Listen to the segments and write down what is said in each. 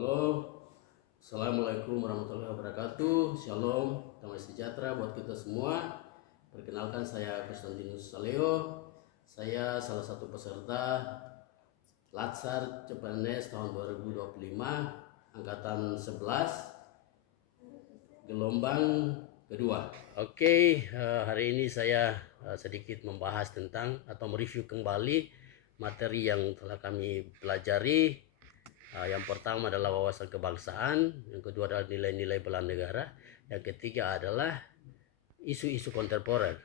Halo, Assalamualaikum warahmatullahi wabarakatuh. Shalom, damai sejahtera buat kita semua. Perkenalkan, saya Konstantinus Saleo. Saya salah satu peserta Latsar Cepanes tahun 2025, angkatan 11, gelombang kedua. Oke, hari ini saya sedikit membahas tentang atau mereview kembali materi yang telah kami pelajari. Yang pertama adalah wawasan kebangsaan, yang kedua adalah nilai-nilai bela negara, yang ketiga adalah isu-isu kontemporer.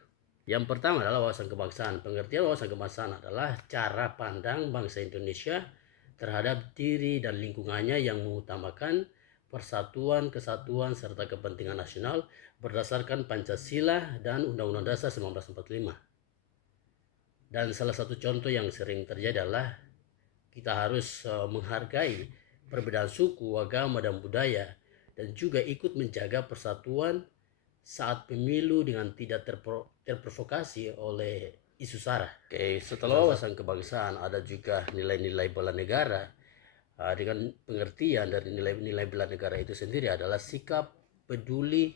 Yang pertama adalah wawasan kebangsaan. Pengertian wawasan kebangsaan adalah cara pandang bangsa Indonesia terhadap diri dan lingkungannya yang mengutamakan persatuan, kesatuan, serta kepentingan nasional berdasarkan Pancasila dan Undang-Undang Dasar 1945. Dan salah satu contoh yang sering terjadi adalah kita harus menghargai perbedaan suku, agama, dan budaya, dan juga ikut menjaga persatuan saat pemilu dengan tidak terprovokasi oleh isu sara. Oke, setelah wawasan kebangsaan ada juga nilai-nilai bela negara. Dengan pengertian dari nilai-nilai bela negara itu sendiri adalah sikap peduli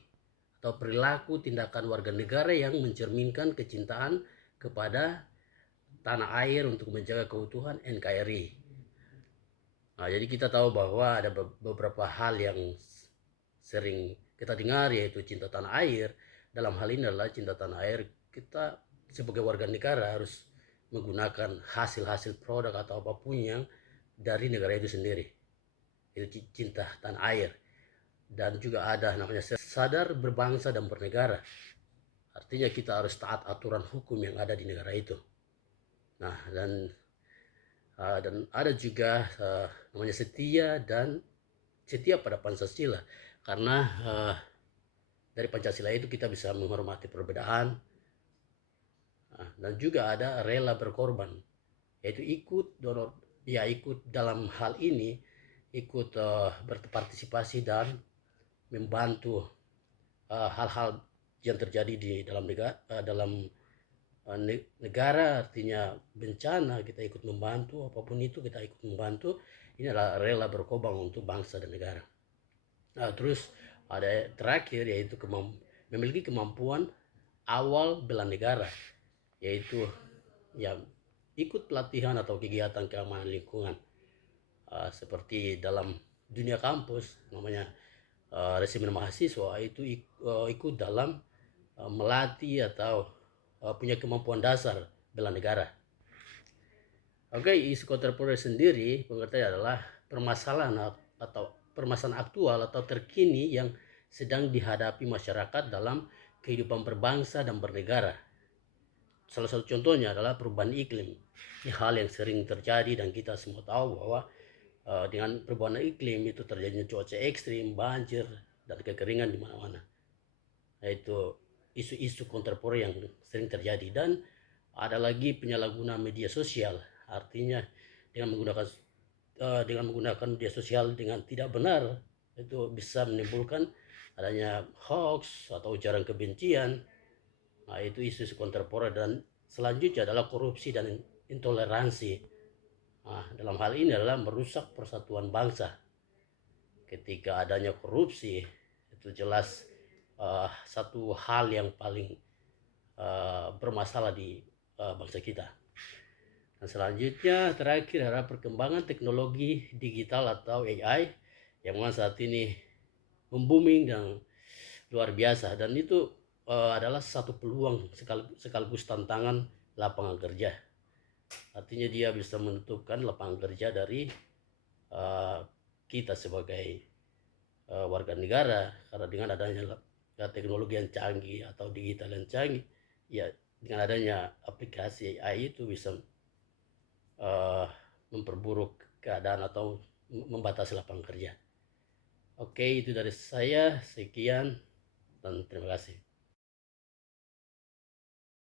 atau perilaku tindakan warga negara yang mencerminkan kecintaan kepada tanah air untuk menjaga keutuhan NKRI. Jadi kita tahu bahwa ada beberapa hal yang sering kita dengar, yaitu cinta tanah air. Dalam hal ini adalah cinta tanah air, kita sebagai warga negara harus menggunakan hasil-hasil produk atau apapun yang dari negara itu sendiri. Itu cinta tanah air. Dan juga ada namanya sadar berbangsa dan bernegara. Artinya kita harus taat aturan hukum yang ada di negara itu. Nah, dan ada juga namanya setia pada Pancasila, karena dari Pancasila itu kita bisa menghormati perbedaan. Dan juga ada rela berkorban, yaitu ikut dalam hal ini, ikut berpartisipasi dan membantu hal-hal yang terjadi di dalam negara, artinya bencana kita ikut membantu, apapun itu kita ikut membantu. Ini adalah rela berkorban untuk bangsa dan negara. Terus ada terakhir, yaitu memiliki kemampuan awal bela negara, yaitu ikut pelatihan atau kegiatan keamanan lingkungan, seperti dalam dunia kampus namanya resimen mahasiswa, itu ikut dalam melatih atau punya kemampuan dasar bela negara. Oke, isu kontemporer sendiri pengertiannya adalah permasalahan aktual atau terkini yang sedang dihadapi masyarakat dalam kehidupan berbangsa dan bernegara. Salah satu contohnya adalah perubahan iklim. Ini hal yang sering terjadi dan kita semua tahu bahwa dengan perubahan iklim itu terjadinya cuaca ekstrim, banjir, dan kekeringan di mana-mana. Yaitu isu-isu kontemporer yang sering terjadi. Dan ada lagi penyalahgunaan media sosial, artinya dengan menggunakan media sosial dengan tidak benar, itu bisa menimbulkan adanya hoax atau ujaran kebencian. Itu isu kontemporer. Dan selanjutnya adalah korupsi dan intoleransi. Dalam hal ini adalah merusak persatuan bangsa. Ketika adanya korupsi, itu jelas satu hal yang paling bermasalah di bangsa kita. Dan selanjutnya terakhir adalah perkembangan teknologi digital atau AI yang saat ini membooming dan luar biasa, dan itu adalah satu peluang sekaligus tantangan lapangan kerja. Artinya dia bisa menentukan lapangan kerja dari kita sebagai warga negara, karena dengan adanya teknologi yang canggih atau digital yang canggih, ya dengan adanya aplikasi AI itu bisa memperburuk keadaan atau membatasi lapangan kerja. Oke, itu dari saya, sekian dan terima kasih.